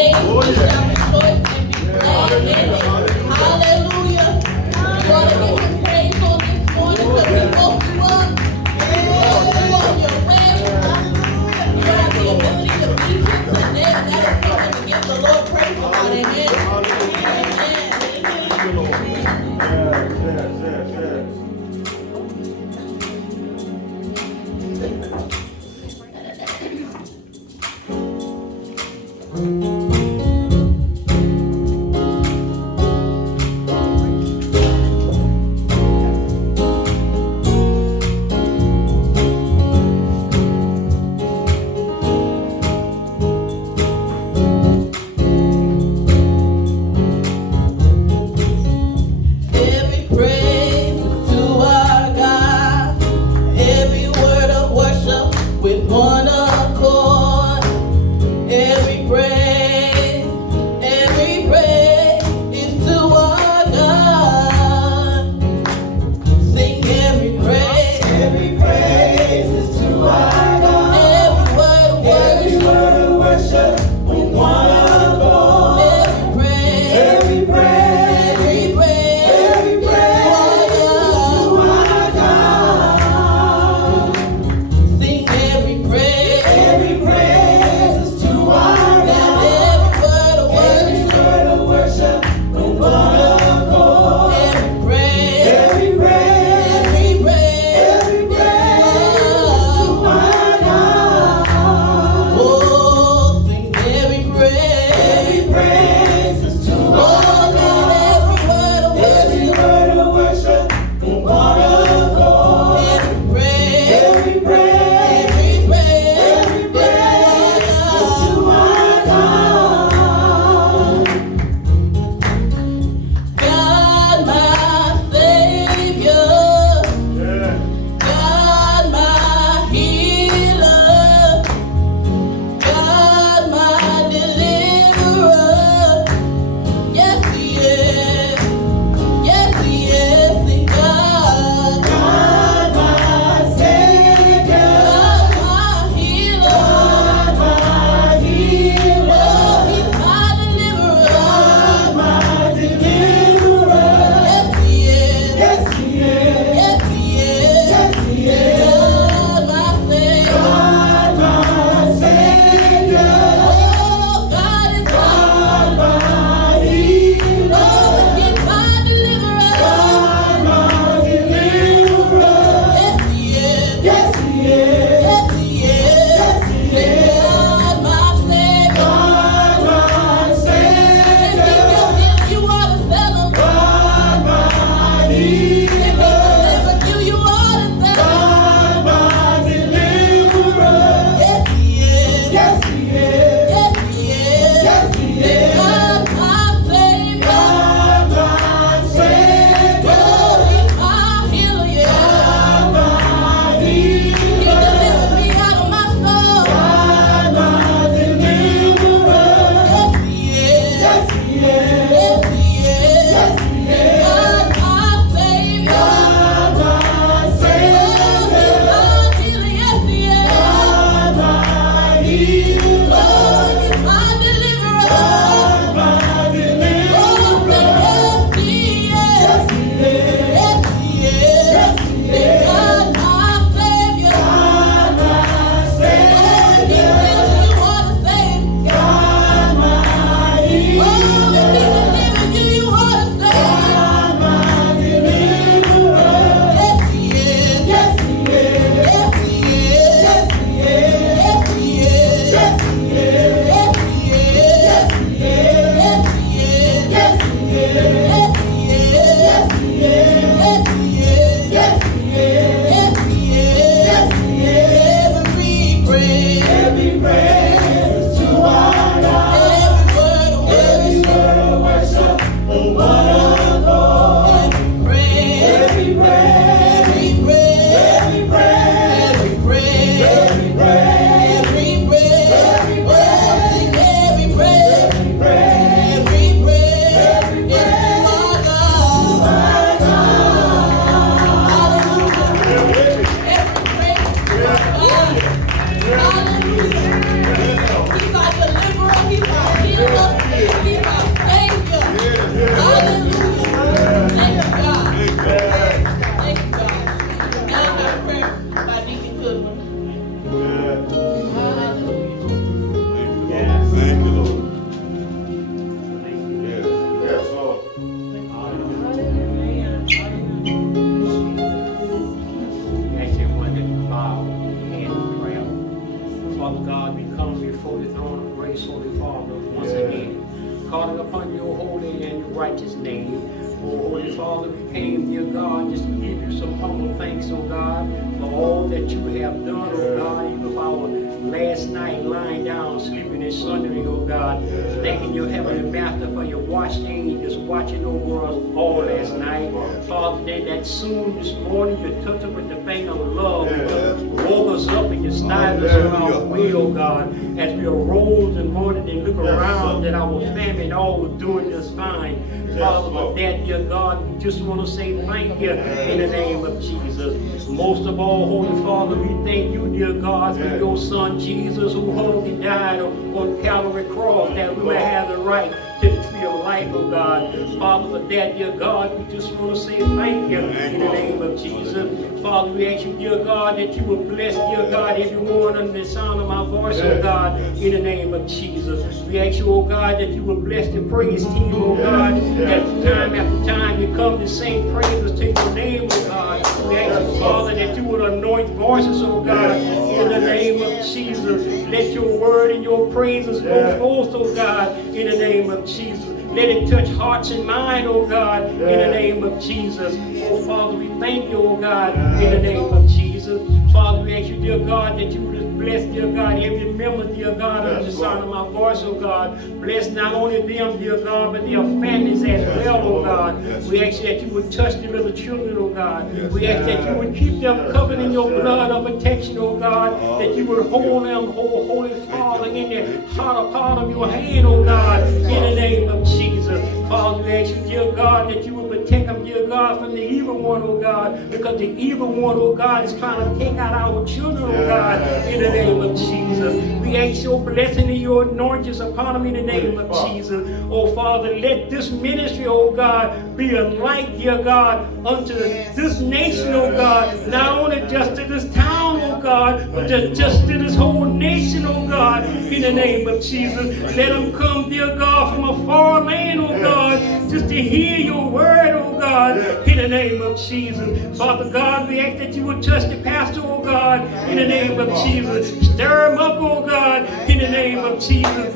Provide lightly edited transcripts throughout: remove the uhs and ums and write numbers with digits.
praise, we shall rejoice and be glad in it. Hallelujah. You ought to give him praise on this morning because he woke you up. He woke you on your way. You have the ability to be here today, and that is something to give the Lord praise about. Amen. Father, once again, calling upon your holy and righteous name. Oh, Holy Father, we came, dear God, just to give you some humble thanks, oh God, for all that you have done, oh God, even for our last night lying down, sleeping and sundering, oh God, thanking your Heavenly Master for your watched angels watching over us all last night. Father, that soon this morning you touched us with the finger of love, and you woke us up and you started us on our way, oh God, as we arose in the morning and look around that our family and all was doing just fine. Father, for that, dear God, we just want to say thank you in the name of Jesus. Most of all, Holy Father, we thank you, dear God, for your Son Jesus, who hung and died on Calvary cross, that we may have the right to the tree of life, oh God. Father, for that, dear God, we just want to say thank you in the name of Jesus. Father, we ask you, dear God, that you will bless, dear God, everyone under the sound of my voice, oh God, in the name of Jesus. We ask you, oh God, that you will bless the praise team, oh God, that time after time we come to sing praises to your name, oh God. We ask you, Father, that you would anoint voices, oh God, in the name of Jesus. Let your word and your praises go forth, oh God, in the name of Jesus. Let it touch hearts and minds, oh God, in the name of Jesus. Oh Father, we thank you, oh God, in the name of Jesus. Father, we ask you, dear God, that you would bless, dear God, every member, dear God, under the sound of my voice, oh God. Bless not only them, dear God, but their families as well, oh God. We ask that you would touch them little children, oh God. We ask that you would keep them covered in your blood of protection, oh God. That you would hold them, oh Holy Father, in the heart part of your hand, oh God, in the name of Jesus. Father, we ask you, dear God, that you would protect them, dear God, from the evil one, oh God. Because the evil one, oh God, is trying to take out our children, oh God, in the name of Jesus. We ask your blessing and your anointings upon them in the name of Jesus. Oh Father, let this ministry, oh God, be a light, dear God, unto this nation, oh God. Not only just to this town, oh God, but just to this whole nation, oh God, in the name of Jesus. Let them come, dear God, from a far land, oh God, just to hear your word, oh God, in the name of Jesus. Father God, we ask that you would touch the pastor, oh God, in the name of Jesus. Stir him up, oh God, in the name of Jesus.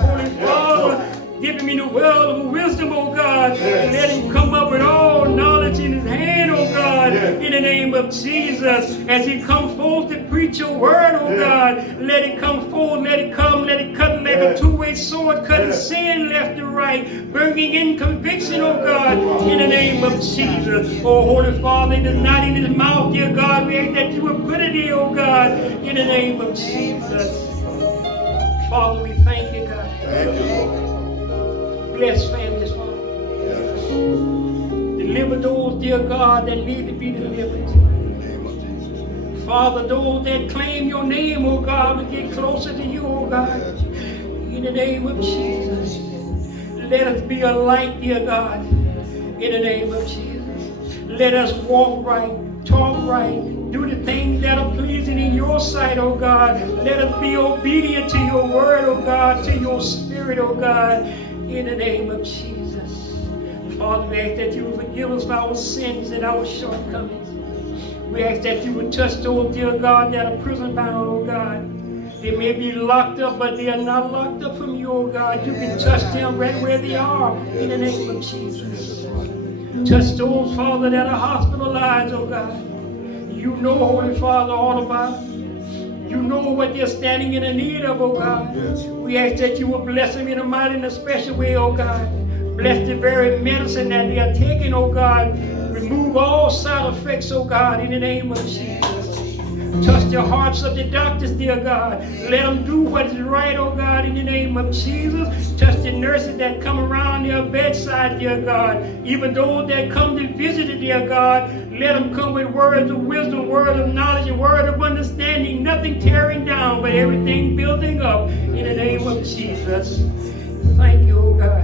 Holy Father, give him in the well of wisdom, oh God, and let him come up with all knowledge in his hand, oh God, in the name of Jesus. As he comes forth to preach your word, oh God, let it come forth, let it come, let it cut like a two-way sword, cutting sin left and right, bringing in conviction, oh God, in the name of Jesus. Oh Holy Father, it is not in his mouth, dear God, we ask that you would put it in, oh God, in the name of Jesus. Father, we thank you, God. Thank you, Lord. Bless families, Father. Deliver those, dear God, that need to be delivered. Father, those that claim your name, oh God, will get closer to you, oh God. In the name of Jesus. Let us be a light, dear God. In the name of Jesus. Let us walk right, talk right, do the things that are pleasing in your sight, oh God. Let us be obedient to your word, oh God, to your spirit, oh God. In the name of Jesus. Father, we ask that you would forgive us for our sins and our shortcomings. We ask that you would touch those, dear God, that are prison bound, oh God. They may be locked up, but they are not locked up from you, oh God. You can touch them right where they are in the name of Jesus. Touch those, Father, that are hospitalized, oh God. You know, Holy Father, all about it. You know what they're standing in the need of, oh God. We ask that you will bless them in a mighty and a special way, oh God. Bless the very medicine that they are taking, oh God. Remove all side effects, oh God, in the name of Jesus. Touch the hearts of the doctors, dear God. Let them do what is right, oh God, in the name of Jesus. Touch the nurses that come around their bedside, dear God. Even those that come to visit it, dear God. Let them come with words of wisdom, words of knowledge, and words of understanding. Nothing tearing down, but everything building up in the name of Jesus. Thank you, oh God.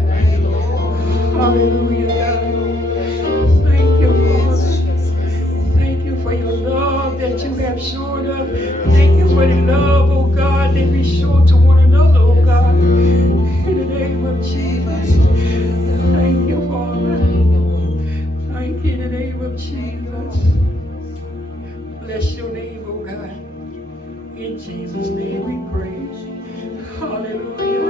Hallelujah, God. Thank you, Lord. Thank you for your love that you have shown us. Thank you for the love, oh God, that we show to one another, oh God. In the name of Jesus. Thank you, Father. Thank you in the name of Jesus. Bless your name, oh God. In Jesus' name we pray. Hallelujah.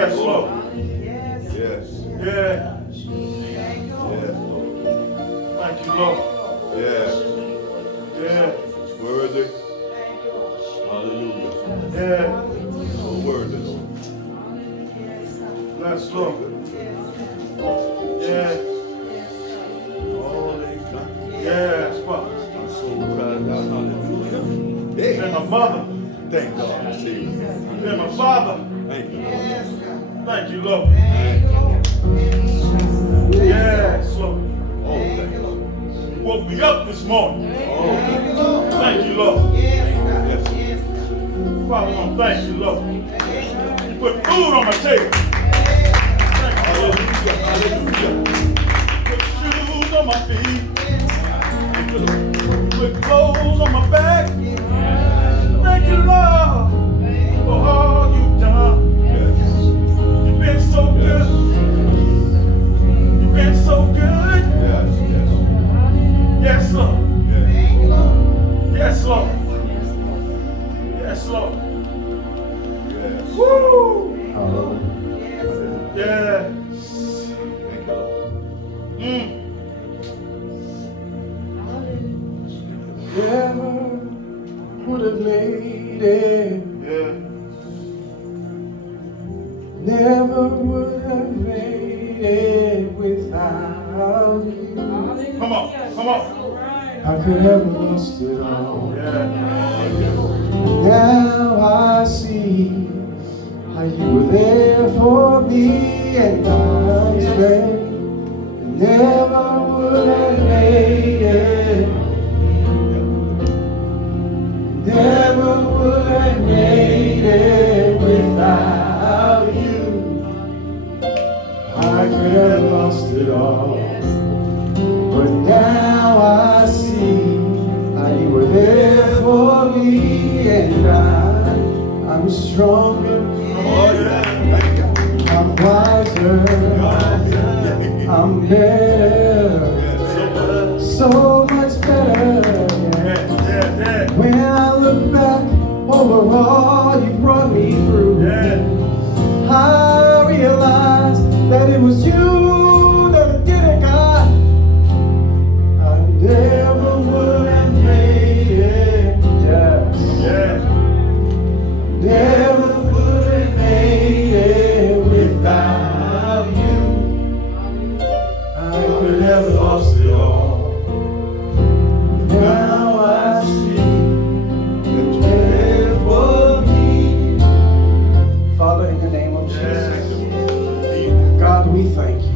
Yes, Lord. Yes. Yeah. Yes, Lord. Thank you, Lord. Yes. Yeah. Worthy. Hallelujah. Yeah. So worthy, Lord. Bless Lord. Yeah. All these times. Yes, Father. My soul cries out, hallelujah. Hey. Then my mother. Thank God for saving me. Then my father. Thank you, Lord. Thank you, Lord. Thank you, Lord. Yes, Lord. Oh, thank you, Lord. You woke me up this morning. Oh, thank you, Lord. Thank you, Lord. Yes. Father, I want to thank you, Lord. You put food on my table. Thank you, Lord. Hallelujah. Put shoes on my feet. Thank you, Lord. Put clothes on my back. Thank you, Lord, for all you've done. Yes. You've been so good. You've been so good. Yes. Yes, Lord. Yes. Yes, Lord. Yes, Lord. Yes. Woo! Hallelujah. Yeah. Thank you, Lord. Never would have made it. Yeah. Never would have made it without you. Come on. Come on. I could have lost it all. Yeah. Now I see how you were there for me, and I say, never would have made it. Never would have made it without you. I could have lost it all, but now I see how you were there for me, and I'm stronger, Oh, yeah. Thank you. I'm wiser, I'm better, Yes. so much better. Yeah. When I look back over all you brought me through, Yeah. I realize that it was you that did it, God. I never would have made it. Yes. Yeah. Never would have made it without you. I could have lost it all. Now I see that you're there for me. Father, in the name of Jesus, God, we thank you.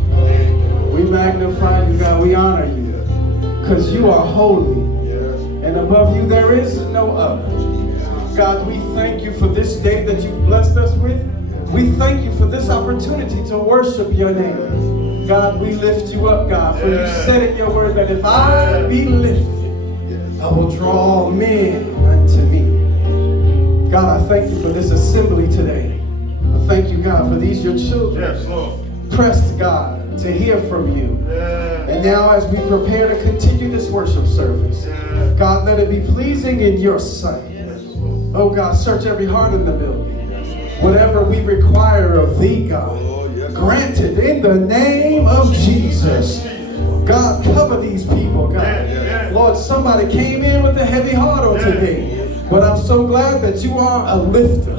We magnify you, God. We honor you. Because you are holy. And above you there is no other. God, we thank you for this day that you've blessed us with. We thank you for this opportunity to worship your name. God, we lift you up, God. For you said in your word that if I be lifted, I will draw men unto me. God, I thank you for this assembly today. I thank you, God, for these your children. Yes, Lord. Pressed, God, to hear from you. Yeah. And now as we prepare to continue this worship service, God, let it be pleasing in your sight. Oh God, search every heart in the building. Whatever we require of thee, God, granted in the name of Jesus. God, cover these people, God. Lord, somebody came in with a heavy heart on today, but I'm so glad that you are a lifter.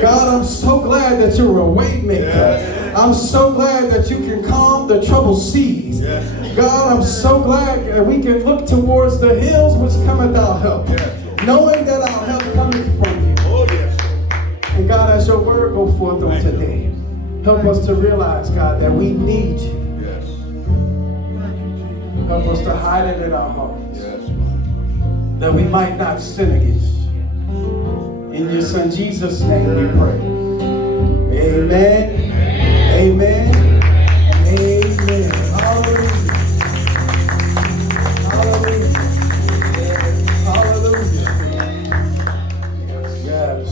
God, I'm so glad that you're a way maker. I'm so glad that you can calm the troubled seas. God, I'm so glad that we can look towards the hills which cometh our help, knowing that our help cometh from you. And God, as your word go forth on today, help us to realize, God, that we need you. Help us to hide it in our hearts, that we might not sin against you. In your son Jesus' name we pray. Amen. Amen. And amen. Hallelujah. Hallelujah. Hallelujah. Yes.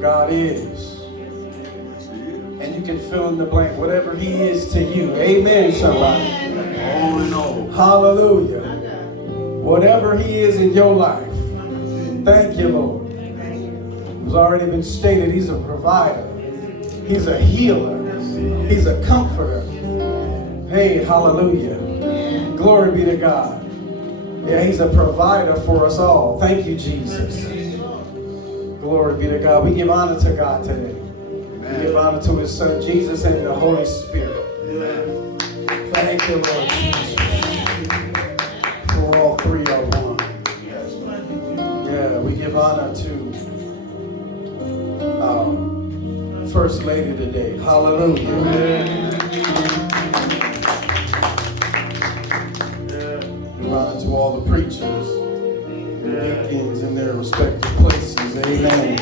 God is. And you can fill in the blank, whatever he is to you. Amen, somebody. All in all. Hallelujah. Whatever he is in your life. Thank you, Lord. It's already been stated, he's a provider. He's a healer. He's a comforter. Hey, hallelujah. Glory be to God. Yeah, he's a provider for us all. Thank you, Jesus. Glory be to God. We give honor to God today. We give honor to his son, Jesus, and the Holy Spirit. Thank you, Lord Jesus. For all three are one. Yeah, we give honor to First Lady today. Hallelujah. Give honor to all the preachers and deacons in their respective places. Amen.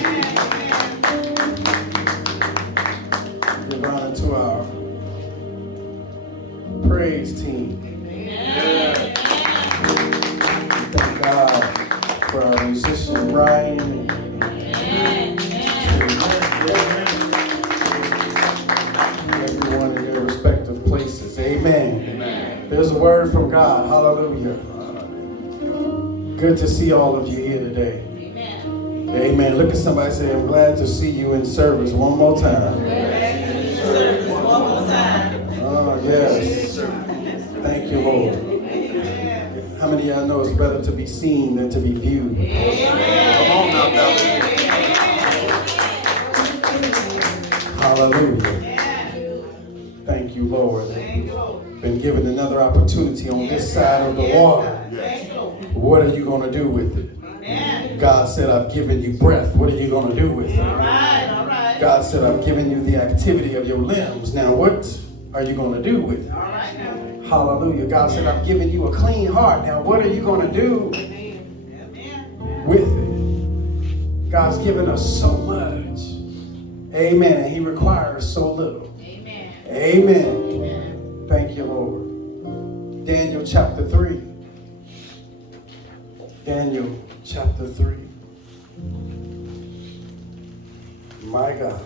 Give honor to our praise team. Thank God for our musician Ryan and everyone in their respective places. Amen. There's a word from God. Hallelujah. Good to see all of you here today. Amen. Look at somebody and say, I'm glad to see you in service one more time. Oh, yes. Thank you, Lord. How many of y'all know it's better to be seen than to be viewed? Come on now, hallelujah. Thank you, Lord. Been given another opportunity on this side of the water. What are you going to do with it? God said, I've given you breath. What are you going to do with it? God said, I've given you the activity of your limbs. Now, what are you going to do with it? Hallelujah. God said, I've given you a clean heart. Now, what are you going to do with it? God's given us so much. Amen. And he requires so little. Amen. Thank you, Lord. Daniel chapter 3. Daniel chapter 3. My God.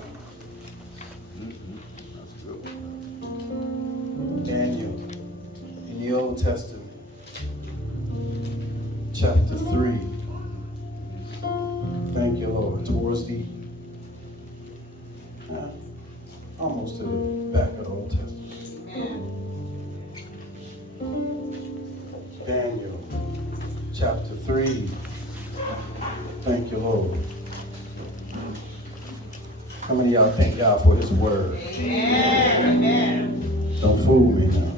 Daniel in the Old Testament. Chapter 3. Thank you, Lord. Towards the almost to the back of the Old Testament. Daniel chapter 3. Thank you, Lord. How many of y'all thank God for his word? Amen. Don't fool me now.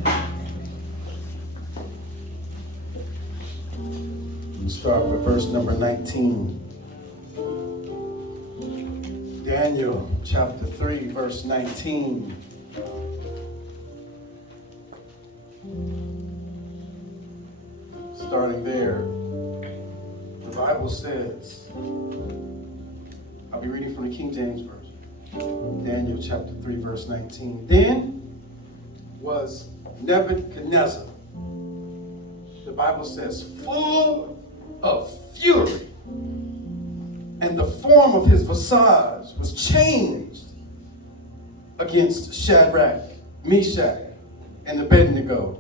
We'll start with verse number 19. Daniel chapter 3, verse 19. Starting there, the Bible says, I'll be reading from the King James Version. Daniel chapter 3, verse 19. Then was Nebuchadnezzar, the Bible says, full of fury, and the form of his visage was changed against Shadrach, Meshach, and Abednego.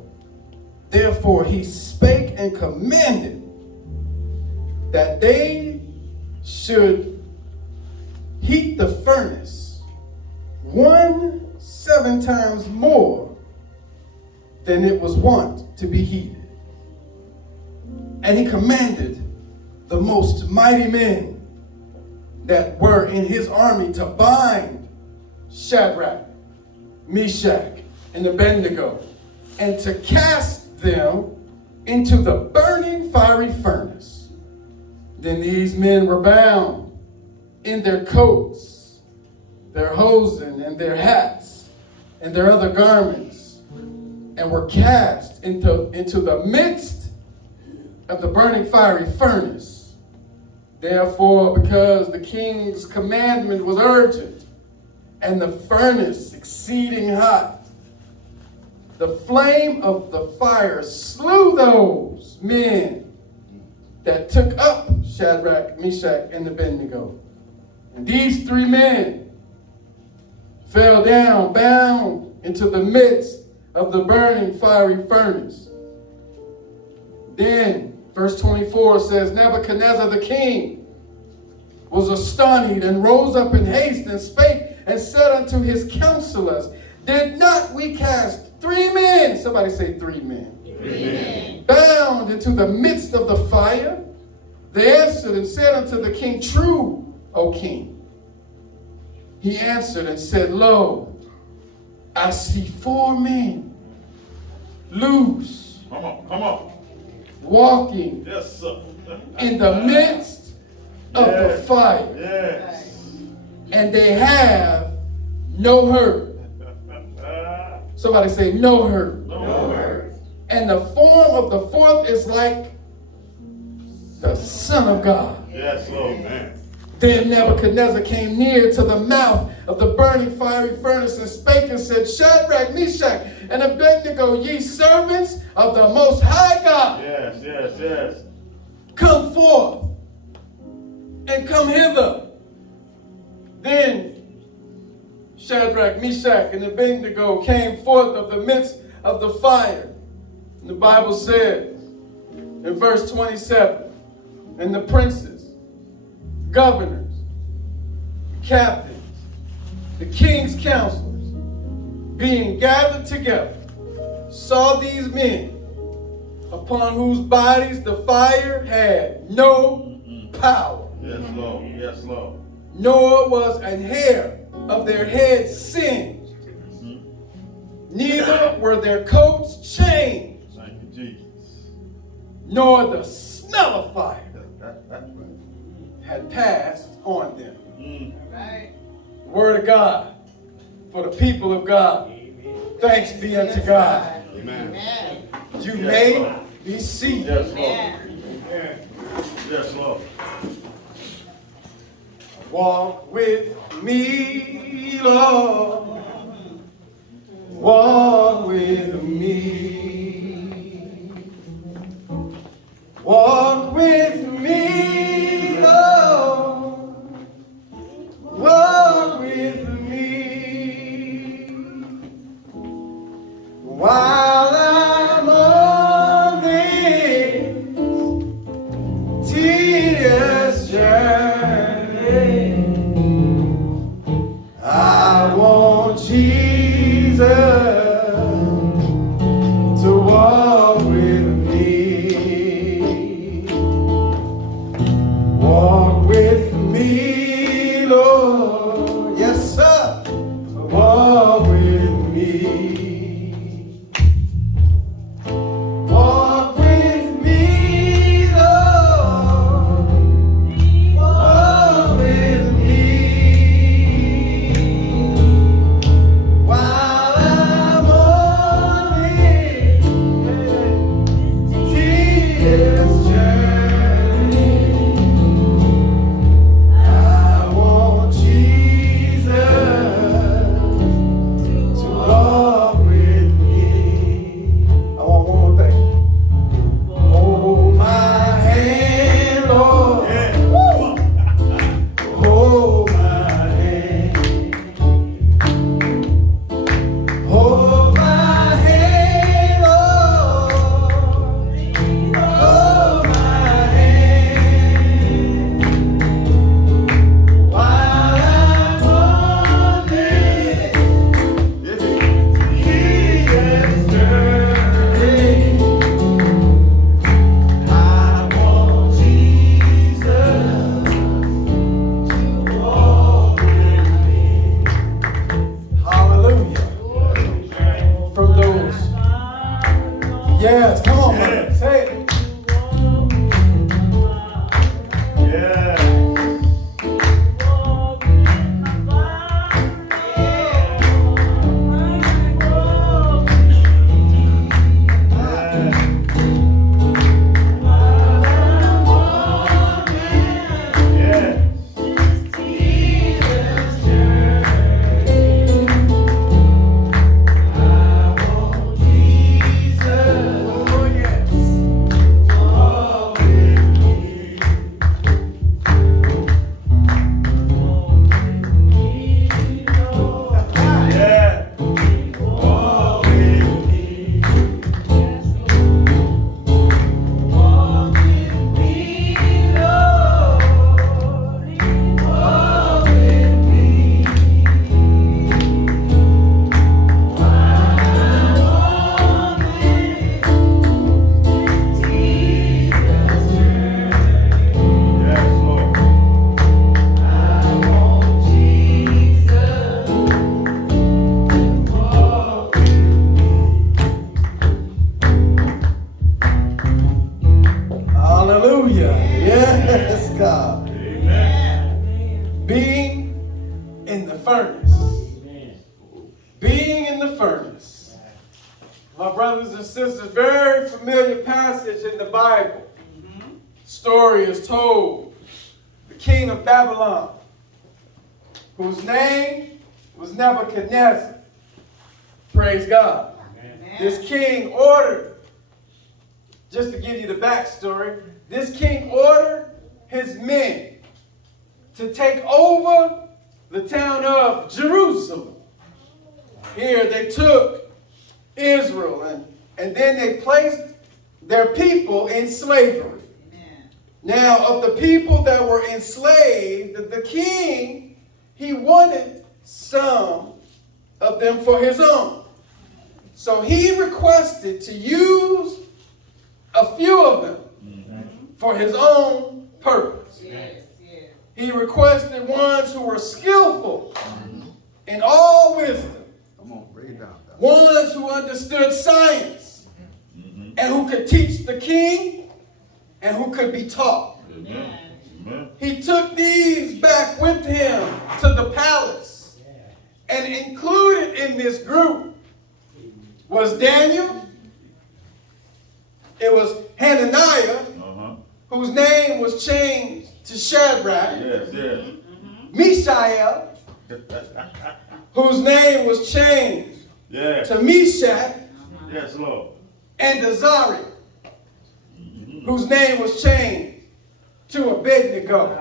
Therefore he spake and commanded that they should heat the furnace 7 times more than it was wont to be heated. And he commanded the most mighty men that were in his army to bind Shadrach, Meshach, and Abednego, and to cast them into the burning fiery furnace. Then these men were bound in their coats, their hosen, and their hats, and their other garments, and were cast into the midst of the burning fiery furnace. Therefore, because the king's commandment was urgent, and the furnace exceeding hot, the flame of the fire slew those men that took up Shadrach, Meshach, and Abednego. And these 3 men fell down, bound into the midst of the burning fiery furnace. Then, verse 24 says, Nebuchadnezzar the king was astonished and rose up in haste and spake and said unto his counselors, did not we cast 3 men, somebody say 3 men, 3 men, bound into the midst of the fire? They answered and said unto the king, true, O king. He answered and said, lo, I see 4 men loose, Come on. walking Yes, sir. in the midst of the fire, Yes. and they have no hurt. Somebody say no hurt. No hurt. And the form of the 4th is like the Son of God. Yes, Lord, man. Then Nebuchadnezzar came near to the mouth of the burning fiery furnace and spake and said, Shadrach, Meshach, and Abednego, ye servants of the Most High God, Yes. come forth and come hither. Then Shadrach, Meshach, and Abednego came forth of the midst of the fire. And the Bible said in verse 27, and the princes, governors, captains, the king's counselors, being gathered together, saw these men, upon whose bodies the fire had no power, Yes, Lord. nor was an hair of their heads singed, neither were their coats changed, Thank you, Jesus. nor the smell of fire had passed on them. Word of God for the people of God. Thanks be unto God. Amen. You may be seated. Yes, Lord. Yes, Lord. Walk with me, Lord. Walk with me. Walk with me, Lord. Walk with me. While I'm on this tedious journey, I want Jesus to walk with me. Walk with me, Lord. Yes, sir. Walk with me. Walk with me, Lord. Walk with me. While I'm on this tedious journey, I want Jesus to walk with me. I want one more thing. Hold my hand, Lord. Hold my hand. Hold my hand, Lord. Hold my hand. While I'm on this tedious journey, I want Jesus to walk with me. Hallelujah. From those. Yes, come on, man. Say it. Yes. Oh, yes. furnace. Being in the furnace. My brothers and sisters, very familiar passage in the Bible. Story is told. The king of Babylon, whose name was Nebuchadnezzar. Praise God. This king ordered, just to give you the backstory, this king ordered his men to take over the town of Jerusalem. Here they took Israel and then they placed their people in slavery. Now, of the people that were enslaved, the king, he wanted some of them for his own. So he requested to use a few of them for his own purpose. He requested ones who were skillful in all wisdom. Come on, break it down. Ones who understood science and who could teach the king and who could be taught. He took these back with him to the palace, and included in this group was Daniel, it was Hananiah, whose name was changed to Shadrach, Mishael, whose name was changed to Meshach, Yes, Lord. and Azariah, whose name was changed to Abednego.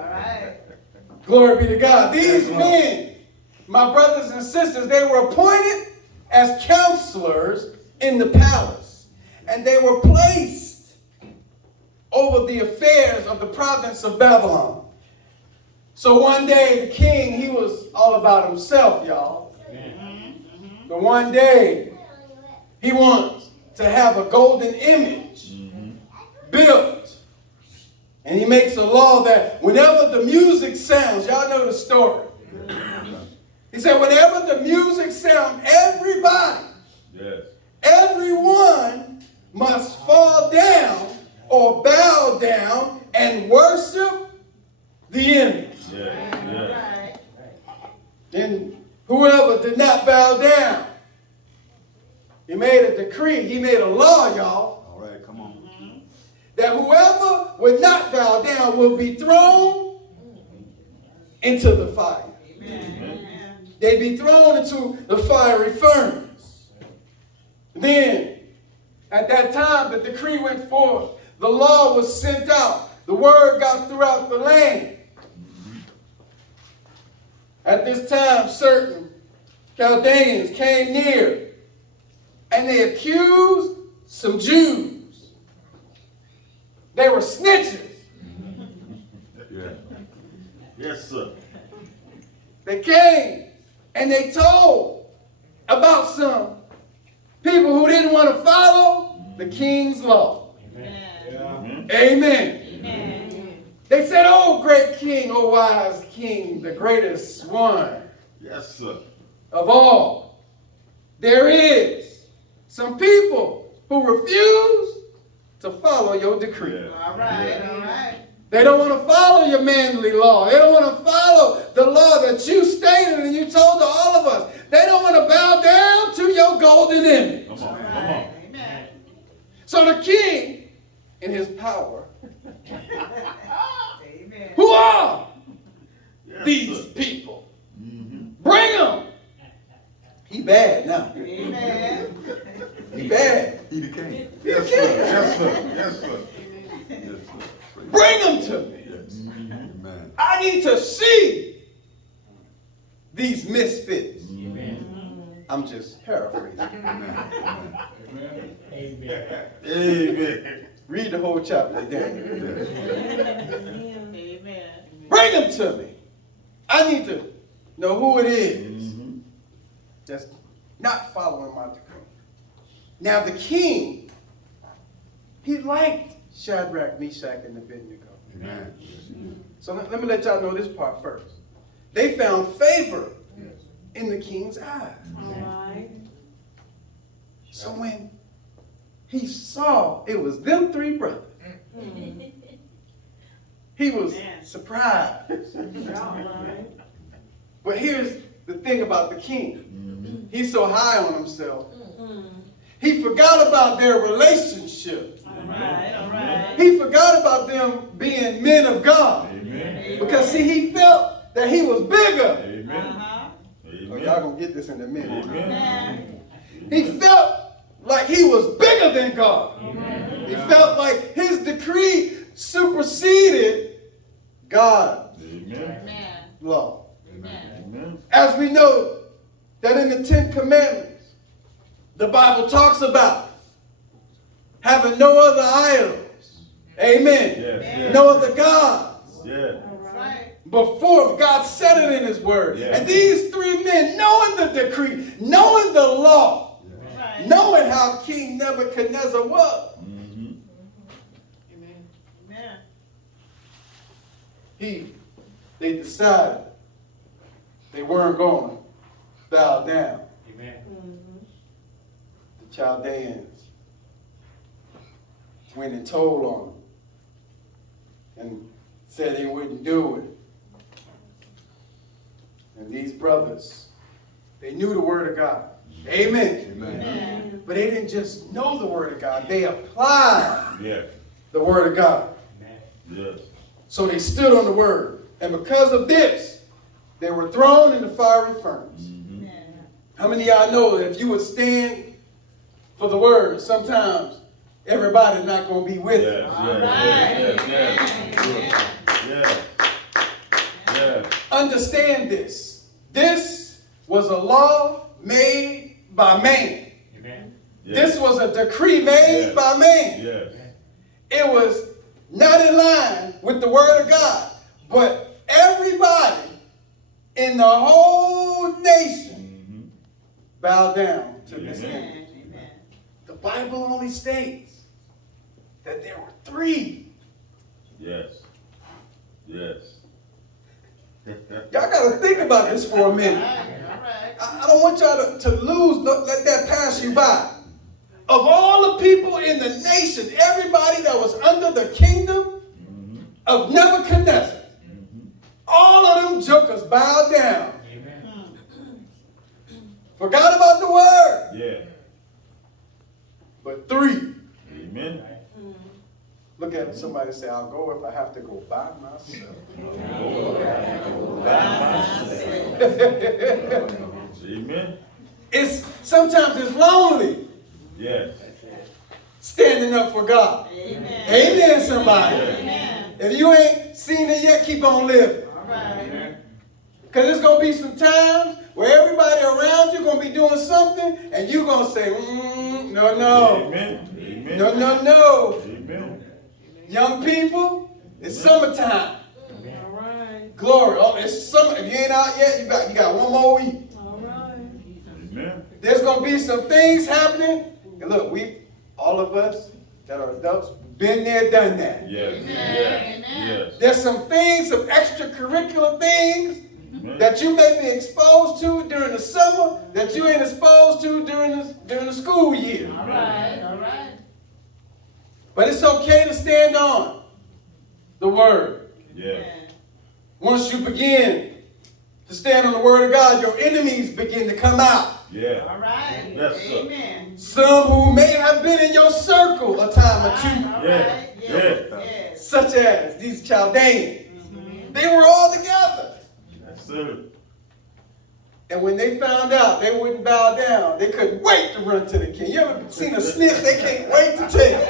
Glory be to God. These men, my brothers and sisters, they were appointed as counselors in the palace, and they were placed over the affairs of the province of Babylon. So one day the king, he was all about himself, y'all. But one day he wants to have a golden image built. And he makes a law that whenever the music sounds, y'all know the story. He said, whenever the music sounds, everybody, everyone must fall down or bow down and worship the image. Then whoever did not bow down, he made a decree, he made a law, y'all. All right, come on. That whoever would not bow down will be thrown into the fire. They'd be thrown into the fiery furnace. Then, at that time, the decree went forth. The law was sent out. The word got throughout the land. At this time, certain Chaldeans came near, and they accused some Jews. They were snitches. Yes, sir. They came and they told about some people who didn't want to follow the king's law. Amen. They said, "Oh, great king, oh, wise king, the greatest one Yes, sir. of all. There is some people who refuse to follow your decree. All right. They don't want to follow your manly law. They don't want to follow the law that you stated and you told to all of us. They don't want to bow down to your golden image." Come on, come on. So the king, in his power, who are Yes, these sir. people? Bring them. He bad now. He bad. He the king. Yes, sir. Yes, sir. Yes, sir. Yes, sir. Bring them to me. Yes. Amen. I need to see these misfits. I'm just paraphrasing. Amen. Amen. Read the whole chapter of Daniel. Amen. Bring them to me. I need to know who it is that's not following my decree. Now the king, he liked Shadrach, Meshach, and Abednego. Amen. So let me let y'all know this part first. They found favor in the king's eyes. So when he saw it was them three brothers, he was surprised. But here's the thing about the king. He's so high on himself. He forgot about their relationship. All right. He forgot about them being men of God. Amen. Because see, he felt that he was bigger. Amen. Oh, y'all gonna get this in a minute. Amen. He felt like he was bigger than God. He felt like his decree superseded God's Amen. law. Amen. As we know that in the 10 Commandments, the Bible talks about having no other idols. Amen. Yes. No other gods. Yeah. Before God said it in his word. Yeah. And these 3 men, knowing the decree, knowing the law, knowing how King Nebuchadnezzar was, they decided they weren't going to bow down. Amen. The Chaldeans went and told on them and said they wouldn't do it. And these brothers, they knew the word of God. Amen. Amen. But they didn't just know the word of God. They applied Yeah. the word of God. Amen. Yes. So they stood on the word. And because of this, they were thrown in the fiery furnace. How many of y'all know that if you would stand for the word, sometimes everybody's not going to be with you? Yes. Understand this. This was a law made by man. Amen. This was a decree made by man. Yes. It was not in line with the word of God. But everybody in the whole nation bowed down to this image. The Bible only states that there were 3. Yes. Y'all got to think about this for a minute. I don't want y'all to lose, let that pass you by. Of all the people in the nation, everybody that was under the kingdom of Nebuchadnezzar, all of them jokers bowed down. Amen. Forgot about the word. Yeah. But 3. Amen. Look at somebody and say, I'll go if I have to go by myself. Amen. Sometimes it's lonely Yes. standing up for God. Amen, somebody. If you ain't seen it yet, keep on living. Because there's going to be some times where everybody around you going to be doing something and you're going to say, no. Amen. Amen. No. Amen. Young people, it's summertime. Glory. Oh, it's summer. If you ain't out yet, you got one more week. Amen. There's going to be some things happening. And look, all of us that are adults, been there, done that. Yes. Yes. There's some things, some extracurricular things that you may be exposed to during the summer that you ain't exposed to during the school year. All right. But it's okay to stand on the word. Yes. Once you begin to stand on the word of God, your enemies begin to come out. Yeah. All right. Yes, sir. Amen. Some who may have been in your circle a time or two, All Yeah. right. Yes. such as these Chaldeans. They were all together. Yes, sir. And when they found out they wouldn't bow down, they couldn't wait to run to the king. You ever seen a snitch? They can't wait to tell.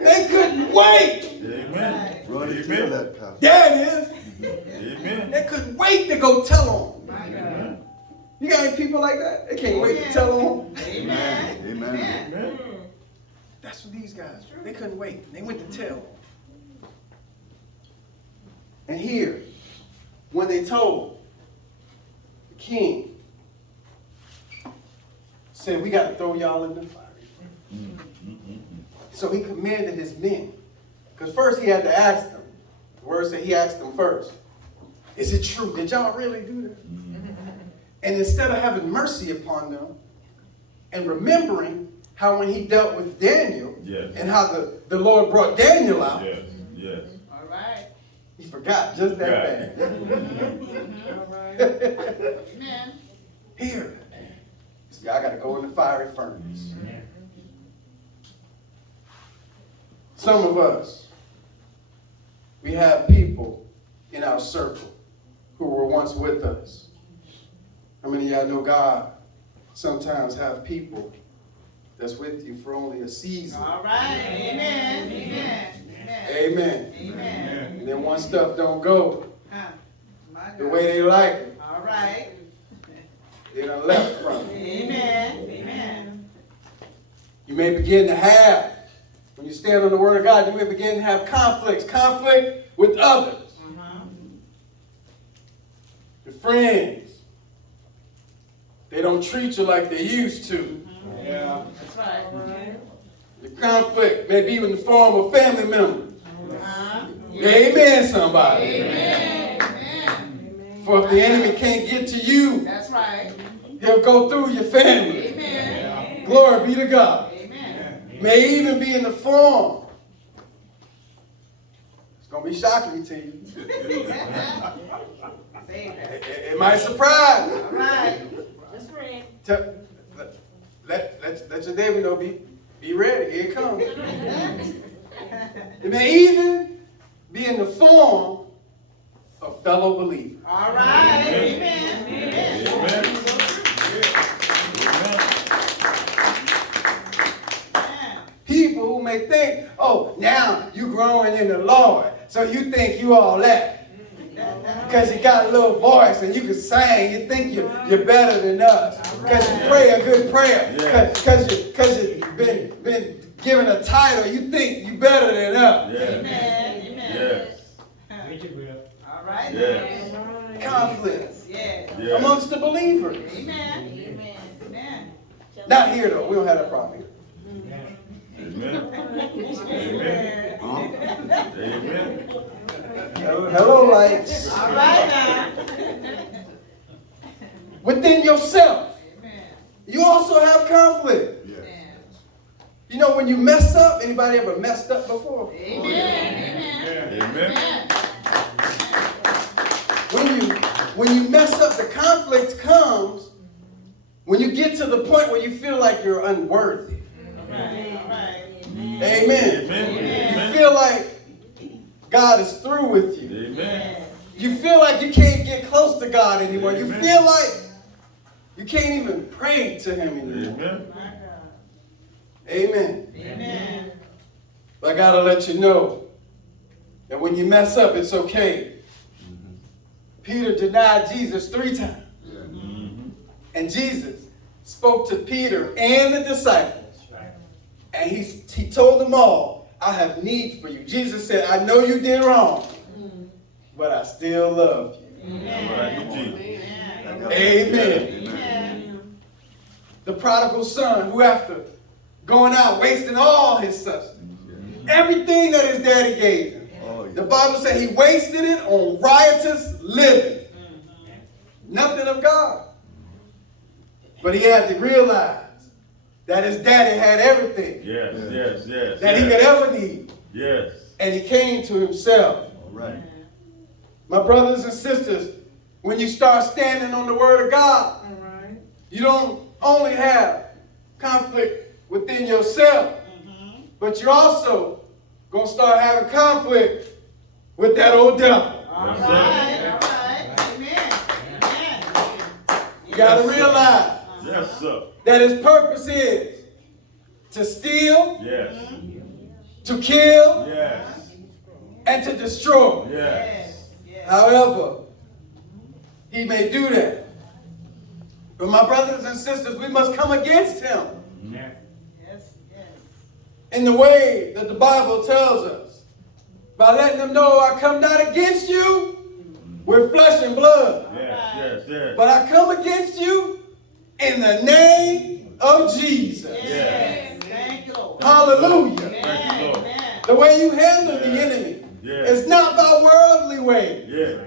They couldn't wait. Amen. Run into Amen. that pastor. There it is. Amen. They couldn't wait to go tell on. Amen. You got any people like that? They can't wait to tell on. Amen. Amen. Amen. That's what these guys, they couldn't wait. They went to tell. And here, when they told the king, said, we got to throw y'all in the fire. So he commanded his men. Because first he had to ask them. The word said he asked them first. Is it true? Did y'all really do that? And instead of having mercy upon them and remembering how when he dealt with Daniel Yes. and how the Lord brought Daniel out, Yes. Yes. All right. He forgot just that fast. Amen. Here. See, I got to go in the fiery furnace. Some of us, we have people in our circle who were once with us. How many of y'all know God sometimes have people that's with you for only a season? All right. Amen. Amen. Amen. Amen. And then once stuff don't go My the God. way they like it, All right. they done left from it. Amen. Amen. You may begin to have, when you stand on the word of God, you may begin to have conflict with others, your friends. They don't treat you like they used to. Yeah. That's right. The conflict may be in the form of family members. Uh-huh. Amen, somebody. Amen. Amen. For if the enemy can't get to you, That's right. he'll go through your family. Amen. Glory be to God. Amen. May even be in the form. It's going to be shocking to you. Say that. It might surprise you. All right. That's right. Let your neighbor know, be ready. Here it comes. It may even be in the form of fellow believers. All right. Amen. Amen. Amen. People who may think, oh, now you growing in the Lord, so you think you all that. Because you got a little voice and you can sing, you think you're better than us. Because you pray a good prayer. Because you've been given a title, you think you're better than us. Amen. Amen. Yes. All right. Yes. Conflict Yeah. amongst the believers. Amen. Amen. Amen. Not here though, we don't have that problem here. Amen. Amen. Amen. Hello, lights. All right now. Within yourself, Amen. you also have conflict. Amen. You know when you mess up, anybody ever messed up before? Amen. Amen. When you mess up, the conflict comes when you get to the point where you feel like you're unworthy. All right. Amen. Amen. You feel like God is through with you. Amen. You feel like you can't get close to God anymore. You Amen. feel like you can't even pray to Him anymore. Amen. My God. Amen. Amen. But I gotta let you know that when you mess up, it's okay. Peter denied Jesus 3 times. And Jesus spoke to Peter and the disciples. And he told them all, I have need for you. Jesus said, I know you did wrong, but I still love you. Amen. Amen. The prodigal son who after going out, wasting all his substance, everything that his daddy gave him, the Bible said he wasted it on riotous living. Nothing of God. But he had to realize that his daddy had everything Yes. that he could ever need. Yes. And he came to himself. Right. My brothers and sisters, when you start standing on the word of God, you don't only have conflict within yourself, but you're also going to start having conflict with that old devil. All right. All right. Amen. Amen. You got to realize Yes, sir. that his purpose is to steal, Yes. to kill, Yes. and to destroy. Yes. Yes. However, he may do that. But my brothers and sisters, we must come against him Yes. Yes. in the way that the Bible tells us. By letting them know I come not against you with flesh and blood, Yes. but I come against you in the name of Jesus. Yes. Thank you, Lord. Hallelujah. Thank you, Lord. Amen. The way you handle the enemy is not by worldly way. Yeah.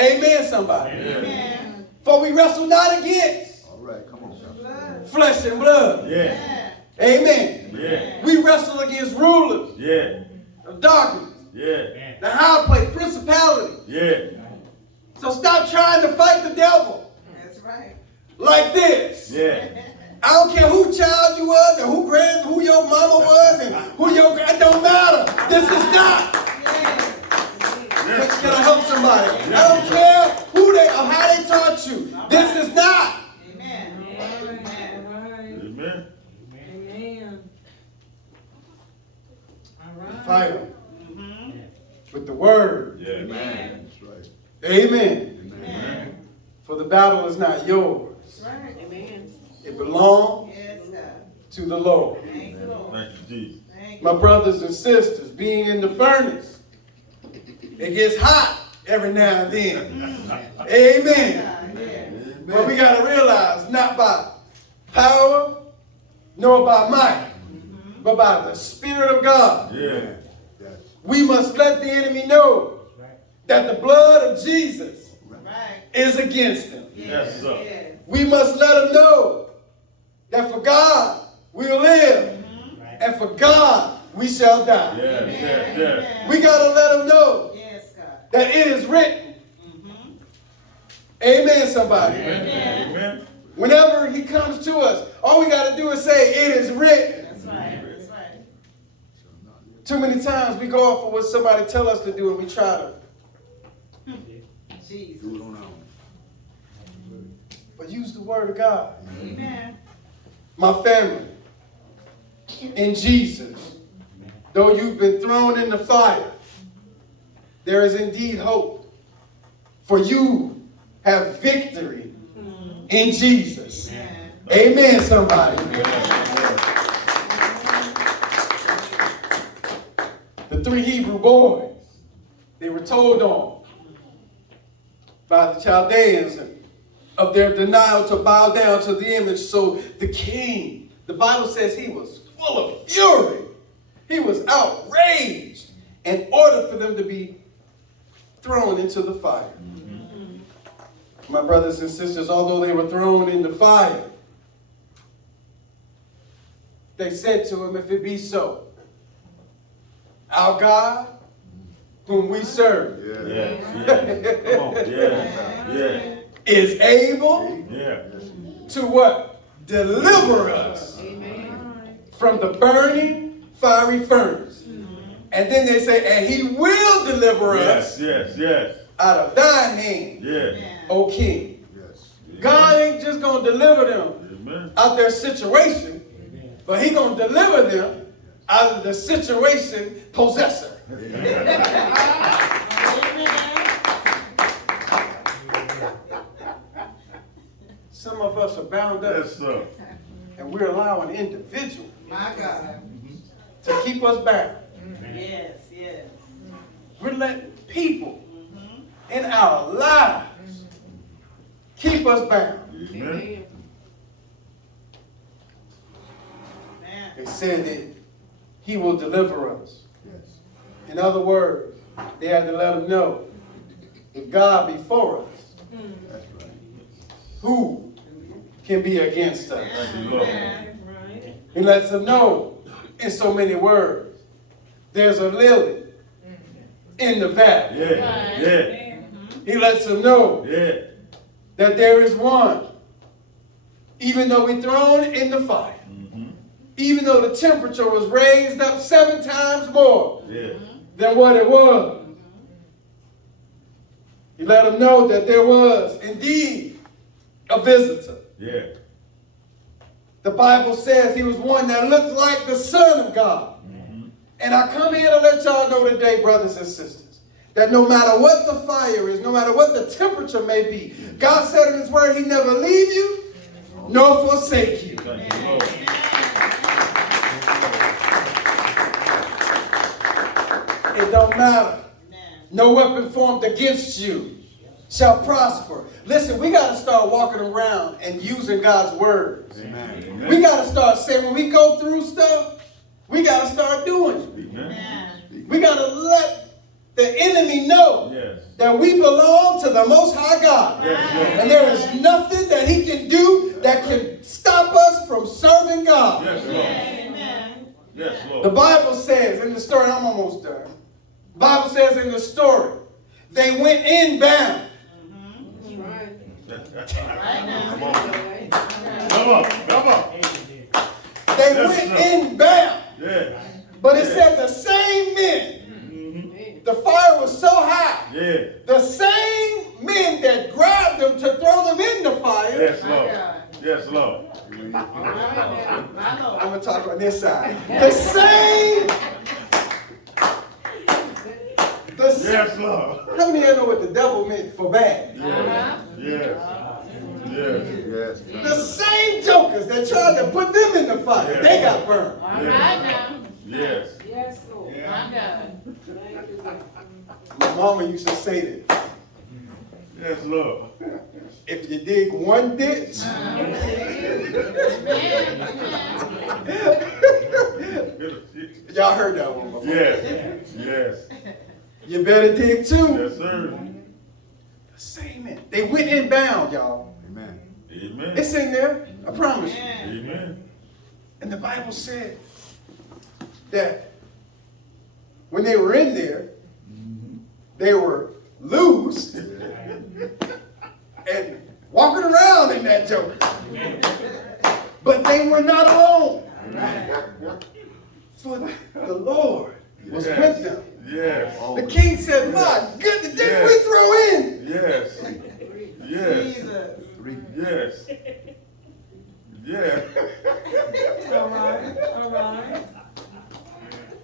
Amen, somebody. Amen. For we wrestle not against All right, come on, son. flesh and blood. Yeah. Amen. Yeah. We wrestle against rulers Yeah. of darkness, Yeah. The high place, principality. Yeah. So stop trying to fight the devil That's right. like this. Yeah. I don't care who child you was, or who your mama was, and who your it don't matter. This is not. Can I help somebody? I don't care who they or how they taught you. This is not. Amen. Amen. Amen. All right. Fight them with the word. Yeah. Amen. That's right. Amen. Amen. For the battle is not yours. Right. Amen. It belongs Yes, God. to the Lord. Thank you, Lord. Thank you, Jesus. Thank you. My brothers and sisters, being in the furnace, it gets hot every now and then. Amen. God, yes. But we got to realize, not by power, nor by might, but by the Spirit of God. Yeah. Yes. We must let the enemy know that the blood of Jesus Right. is against him. Yes, sir. Yes. We must let him know that for God we'll live, and for God we shall die. Yes, yes, yes. We got to let him know Yes, God. that it is written. Amen, somebody. Amen. Whenever he comes to us, all we got to do is say, it is written. That's right. That's right. Too many times we go off of what somebody tell us to do and we try to. Jesus. Do it on our own. But use the word of God. Amen. My family, in Jesus, though you've been thrown in the fire, there is indeed hope. For you have victory in Jesus. Amen. Amen, somebody. The 3 Hebrew boys, they were told on by the Chaldeans of their denial to bow down to the image. So the king, the Bible says he was full of fury. He was outraged and ordered for them to be thrown into the fire. My brothers and sisters, although they were thrown in the fire, they said to him, if it be so, our God, whom we serve, Yes, yes. Come on. Yeah. Yeah. is able Yeah. to what? Deliver us from the burning fiery furnace. And then they say, and he will deliver us Yes, yes, yes. out of thine hand, Yeah. O king. Yes. God ain't just going to deliver them Amen. out their situation, but he going to deliver them out of the situation possessor. Some of us are bound up Yes, sir. and we're allowing individuals My God. to keep us bound. Yes, yes. We're letting people in our lives keep us bound. Amen. Man. They said that he will deliver us. Yes. In other words, they had to let him know, if God be for us, That's right. who can be against us? Thank you, Lord. Right. He lets them know in so many words, there's a lily in the valley. Yeah. Yeah. He lets them know Yeah. that there is one, even though we're thrown in the fire, even though the temperature was raised up 7 times more Yeah. than what it was. He let them know that there was indeed a visitor. Yeah. The Bible says he was one that looked like the Son of God. And I come here to let y'all know today, brothers and sisters, that no matter what the fire is, no matter what the temperature may be, God said in his word, he never leave you nor forsake you. Thank you, Lord. It don't matter. Man. No weapon formed against you shall prosper. Listen, we got to start walking around and using God's words. Amen. We got to start saying, when we go through stuff, we got to start doing it. Amen. Man. We got to let the enemy know Yes. that we belong to the Most High God. Yes, Lord. And there is nothing that he can do that can stop us from serving God. Yes, Lord. Amen. Yes, The Lord. Bible says, in the story, I'm almost done. Bible says in the story, they went inbound. That's right. Right now. Come on. Come on. They Yes, went sir. inbound. Yeah. But it said the same men, the fire was so high, Yeah. the same men that grabbed them to throw them in the fire. Yes, My Lord. God. Yes, Lord. My Lord. I'm going to talk on this side. The same. Yes, Lord. How many of you know what the devil meant for bad? Yes. Yes. Yes. Yes. The same jokers that tried to put them in the fire, they got burned. All right now. Yes. Yes, Lord. My God. Thank you, Lord. My mama used to say this. Yes, Lord. If you dig one ditch, y'all heard that one before. Yes. Yes. You better dig two. Yes, sir. The same man. They went inbound, y'all. Amen. Amen. It's in there. I promise you. Amen. And the Bible said that when they were in there, they were loose and walking around in that joke. But they were not alone. For the Lord was with them. Yes. The king said, my goodness, didn't we throw in? Yes. Yes. Jesus. Yes. Yes. All right. All right.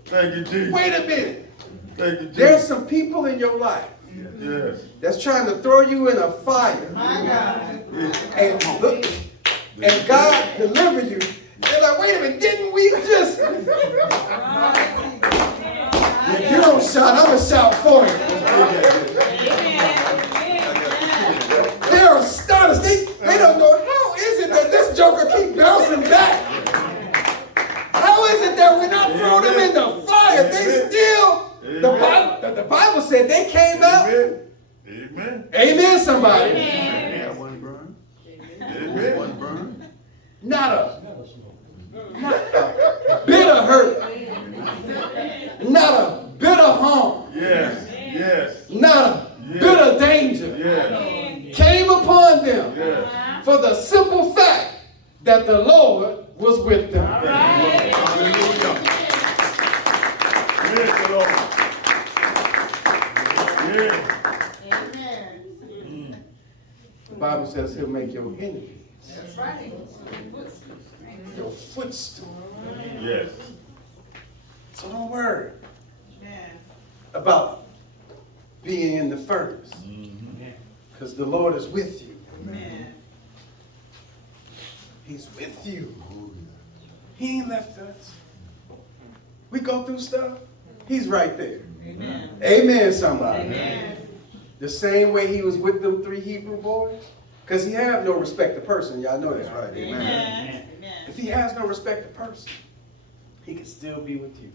Thank you, Jesus. Wait a minute. Thank you, Jesus. There's some people in your life Yes. that's trying to throw you in a fire. My God. And look, and God delivered you. They're like, wait a minute, didn't we just? If you don't shout, I'm gonna shout for you. They're astonished. They don't know, how is it that this joker keep bouncing back? How is it that when I throw them in the fire, they still, the Bible said they came out. Amen. Amen. Amen, somebody. That one burn? Amen. One burn? Not a bitter hurt. Not a bitter harm. Yes. Yes. Not a bitter danger Yes. came upon them Yes. for the simple fact that the Lord was with them. Hallelujah. Yes, Lord. Yes. Amen. The Bible says he'll make your enemies That's right. your footstool. Yes. So don't worry Amen. about being in the furnace, because the Lord is with you. Amen. He's with you. He ain't left us. We go through stuff, he's right there. Amen. Amen, somebody. Amen. The same way he was with them 3 Hebrew boys, because he have no respect of person. Y'all know That's that. right. Amen. Amen. If he has no respect of person, he can still be with you.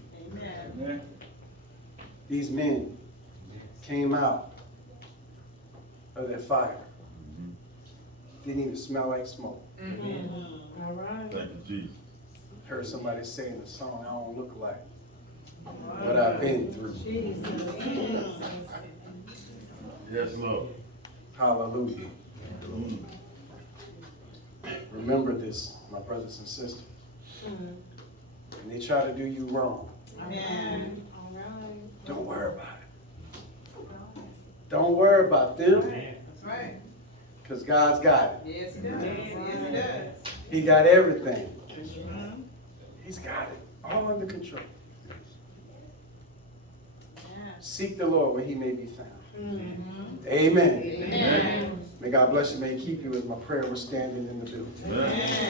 Amen. These men came out of that fire. Didn't even smell like smoke. All right. Thank you, Jesus. Heard somebody saying the song, I don't look like what I've been through. Jesus. Yes, Lord. Hallelujah. Remember this, my brothers and sisters. When they try to do you wrong, Amen. All right. don't worry about it. Don't worry about them, That's right. because God's got it. Yes, it does. Yes, it does. He got everything. Mhm. He's got it all under control. Yeah. Seek the Lord where he may be found. Mhm. Amen. Amen. May God bless you, may he keep you as my prayer was standing in the building. Amen.